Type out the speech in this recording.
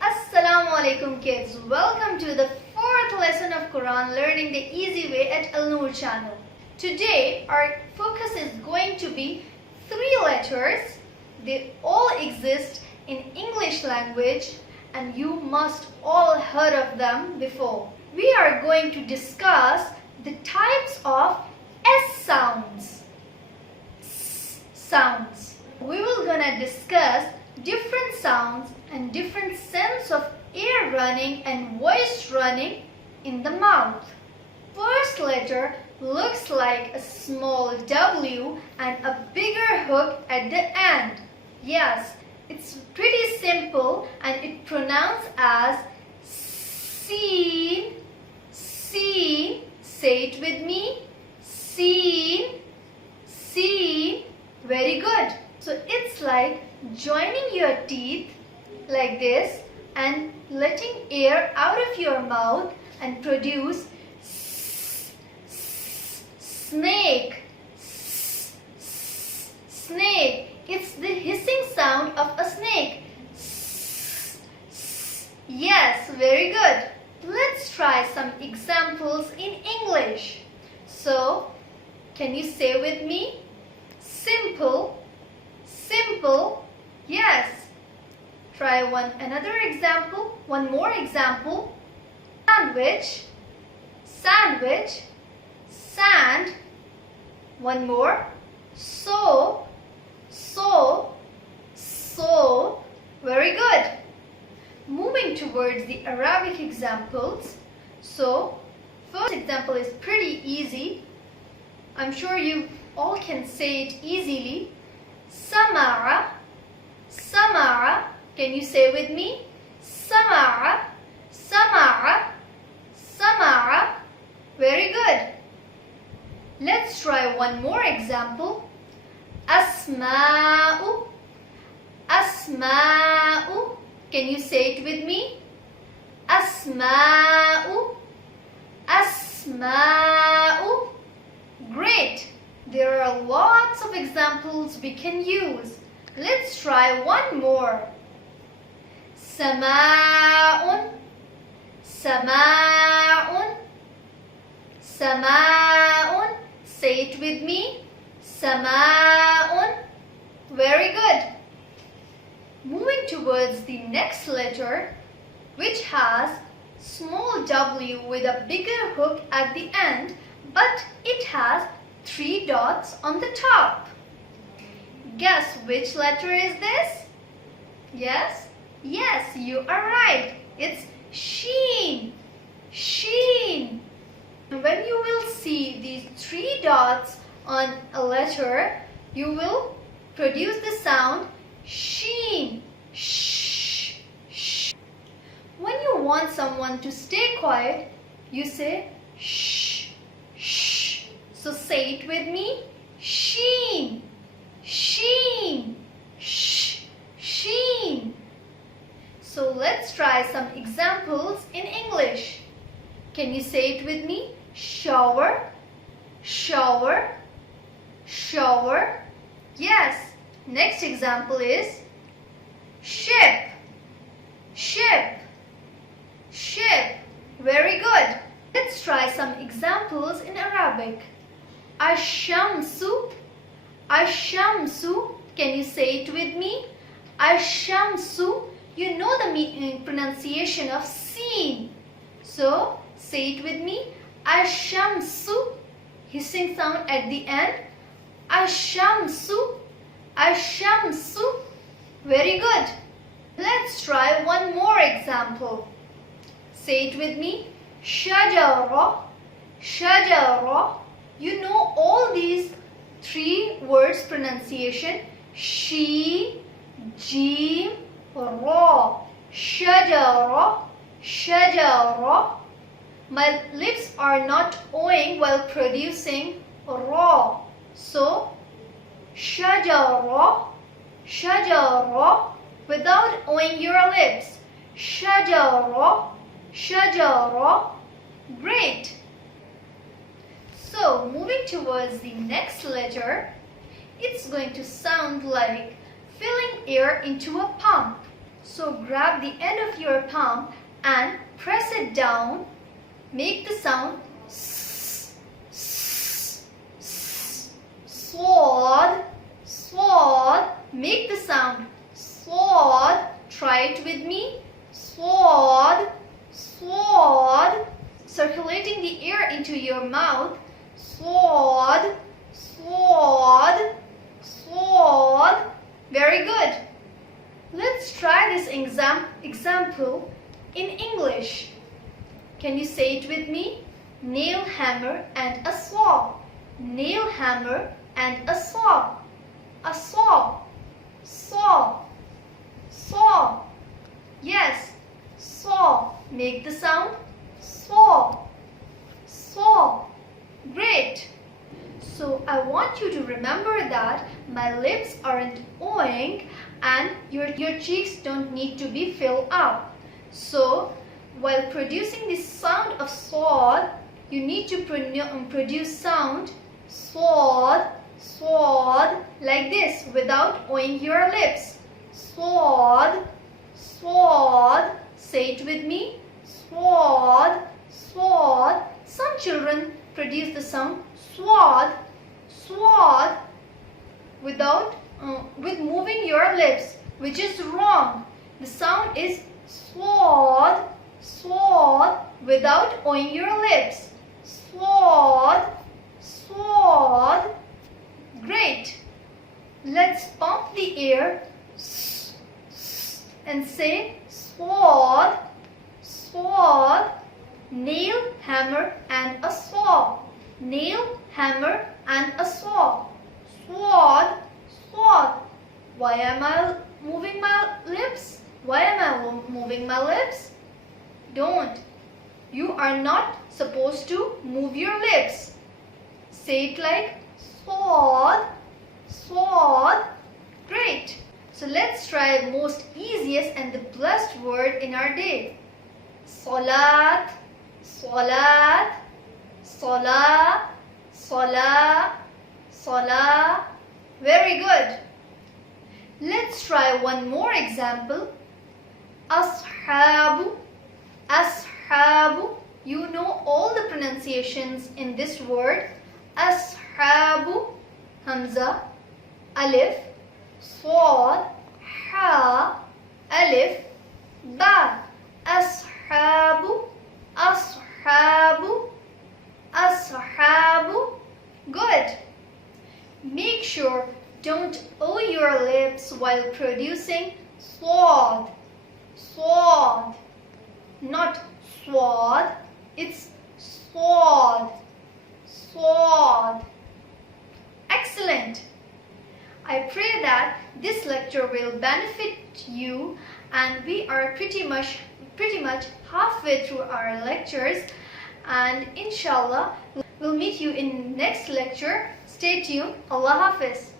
Assalamu alaikum kids. Welcome to the fourth lesson of Quran learning the easy way at Al-Noor channel. Today our focus is going to be three letters. They all exist in English language and you must all heard of them before. We are going to discuss the types of S sounds. S sounds. We will gonna discuss different sounds and different sense of air running and voice running in the mouth. First letter looks like a small W and a bigger hook at the end. Yes, it's pretty simple and it pronounced as seen, seen. Say it with me. Seen, seen. Very good. So it's like joining your teeth like this and letting air out of your mouth and produce snake. Snake. It's the hissing sound of a snake. Yes, very good. Let's try some examples in English. So, can you say with me? Simple. Simple. Yes. Try another example. One more example. Sandwich. Sandwich. Sand. One more. So. So. So. Very good. Moving towards the Arabic examples. So, first example is pretty easy. I'm sure you all can say it easily. Samara. Samara. Can you say with me? Samara. Samara. Samara. Very good. Let's try one more example. Asma'u. Asma'u. Can you say it with me? Asma'u. Asma'u. Great. There are lots of examples we can use. Let's try one more. Sama'un. Sama'un. Sama'un. Say it with me. Sama'un. Very good. Moving towards the next letter, which has small W with a bigger hook at the end, but it has 3 dots on the top. Guess which letter is this? Yes? Yes, you are right. It's sheen. Sheen. When you will see these 3 dots on a letter, you will produce the sound sheen. Shh. Shh. When you want someone to stay quiet, you say shh. Shh. So say it with me. Sheen. Sheen. Shh. Sheen. So let's try some examples in English. Can you say it with me? Shower. Shower. Shower. Yes. Next example is ship. Ship. Ship. Very good. Let's try some examples in Arabic. Ash-shamsu. Ash-shamsu. Can you say it with me? Ash-shamsu. You know the pronunciation of seen. So, say it with me. Ash-shamsu. Hissing sound at the end. Ash-shamsu. Ash-shamsu. Very good. Let's try one more example. Say it with me. Shajara. Shajara. You know all these 3 words pronunciation. She, Jim, Ra. Shajara. Shajara. My lips are not owing while producing Ra. So, Shajara. Shajara. Without owing your lips. Shajara. Shajara. Great. So, moving towards the next letter, it's going to sound like filling air into a pump. So grab the end of your palm and press it down. Make the sound s, s, s. Sword, sword. Make the sound sword. Try it with me. Sword, sword. Circulating the air into your mouth. Sword, sword, sword. Very good. Let's try this example in English. Can you say it with me? Nail, hammer and a saw. Nail, hammer and a saw. A saw. Saw. Saw. Yes. Saw. Make the sound. Saw. Saw. Great. So I want you to remember that my lips aren't owing and your cheeks don't need to be filled up. So while producing the sound of sword, you need to produce sound sword, sword like this without owing your lips. Sword, sword. Say it with me. Sword, sword. Some children produce the sound sword, sword with moving your lips, which is wrong. The sound is sword, sword without owing your lips. Sword, sword. Great. Let's pump the air and say sword, sword. Nail, hammer and a saw. Nail, hammer and a saw. Sword, sword. Why am I moving my lips? Why am I moving my lips? Don't. You are not supposed to move your lips. Say it like sword, sword. Great. So let's try the most easiest and the blessed word in our day. Salat, salat, salah, salah, salah. Very good. Let's try one more example. Ashabu, ashabu. You know all the pronunciations in this word. Ashabu, hamza, alif, swad, ha, alif, ba. Ashabu, ashabu, ashabu. Good. Make sure don't owe your lips while producing sword, sword. Not sword, it's sword, sword. Excellent. I pray that this lecture will benefit you, and we are pretty much halfway through our lectures, and inshallah we'll meet you in next lecture. Stay tuned. Allah Hafiz.